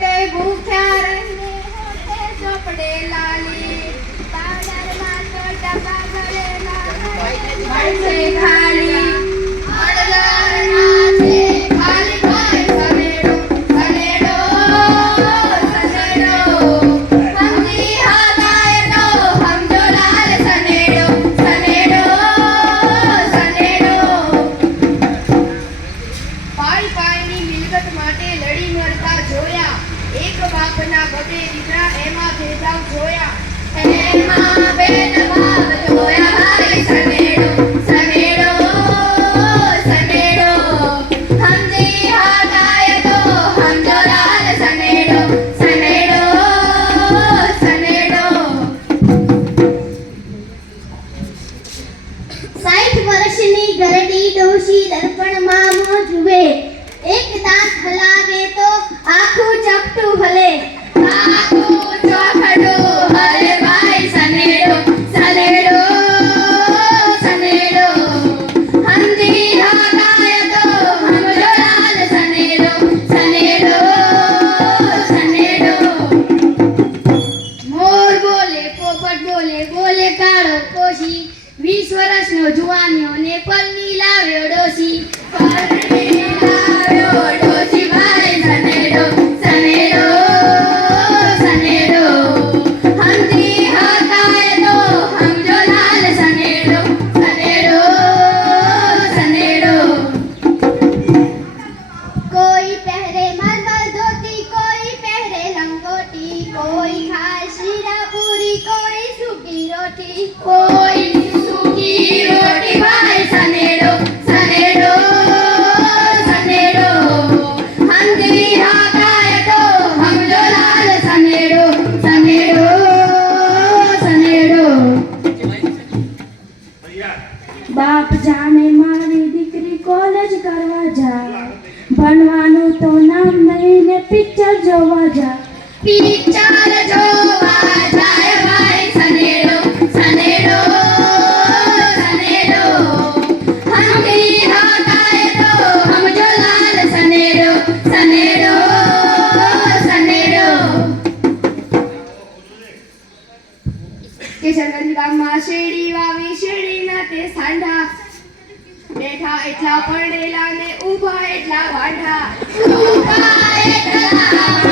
पेटे भूख्या रहीने होठे ચોપડે લાલી પાદરના ચોટા ગળેલા મળશે ખાલી અડધારના છે ખાલી કોઈ સનેડો સનેડો સનેડો સમજી હગાય તો સમજો લાલ સનેડો સનેડો સનેડો પાઈ પાઈની મિલકત માટે લડી મરતા જોયા એક બાપના બબે દીકરા એમાં ભેદાવ જોયા એમાં ભેદભાવ જોયા ભાઈ સનેડો સનેડો સનેડો સમજી હગાય તો સમજો લાલ સનેડો સનેડો સનેડો 60 વર્ષની ગરડી ડોશી દર્પણમાં મોં જુએ એક દાંત હલાવે તો આખું ચપટું હલે આખું ચોખડું હલે ભાઈ સનેડો સનેડો સનેડો સમજી હગાય તો સમજો લાલ સનેડો સનેડો સનેડો મોર બોલે પોપટ બોલે બોલે કાળો કોશી 20 વર્ષનો જુવાનિયો ને પલ્લી લાવ્યો ડોશી પલ્લી લાવ્યો ડોશી ભાઈ સનેડો સનેડો સનેડો સમજી હગાય તો સમજો લાલ સનેડો સનેડો સનેડો કોઈ પહેરે મલમલ ધોતી કોઈ પહેરે લંગોટી કોઈ ખાય શીરા પૂરી કોઈ સૂકી રોટી કોઈ સૂકી રોટી ભાઈ સનેડો સનેડો સનેડો સમજી હગાય તો સમજો લાલ સનેડો સનેડો સનેડો બાપ જાણે મારી દીકરી કોલેજ કરવા જાય ભણવાનું તો નામ નહીં ને પિક્ચર જોવા જાય પિક્ચર જોવા જાય ભાઈ સનેડો સનેડો સનેડો સમજી હગાય તો સમજો લાલ સનેડો સનેડો સનેડો કેશરગંજ ગામમાં શેરડી વાવી શેરડીના તે સાંઢા બેઠા એટલા પડેલા ને ઊભા એટલા વાંઢા ઊભા એટલા